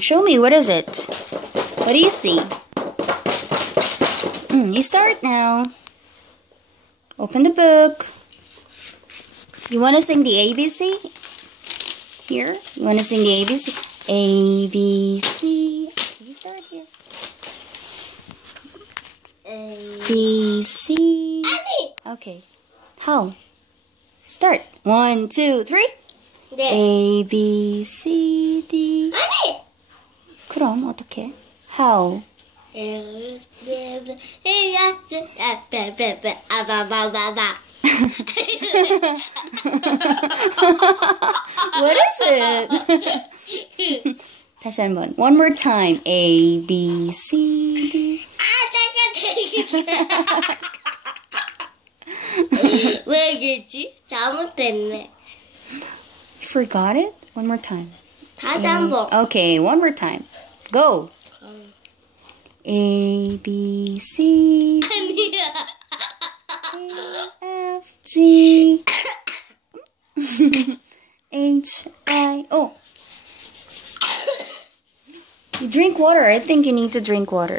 Show me, what is it? What do you see? You start now. Open the book. You want to sing the ABC? Here? You want to sing the ABC? ABC. Okay, you start here. B, C. Okay. How? Start. 1, 2, 3. A, B, C, D. 그럼 어떻게? How? What is it? 다시 한번. One more time. A, B, C, D. 왜 그랬지? 잘못됐네. You forgot it? One more time. 다시 한번. Okay, one more time. Go. A, B, C, 아니야. F, G, H, I. Oh. You drink water. I think you need to drink water.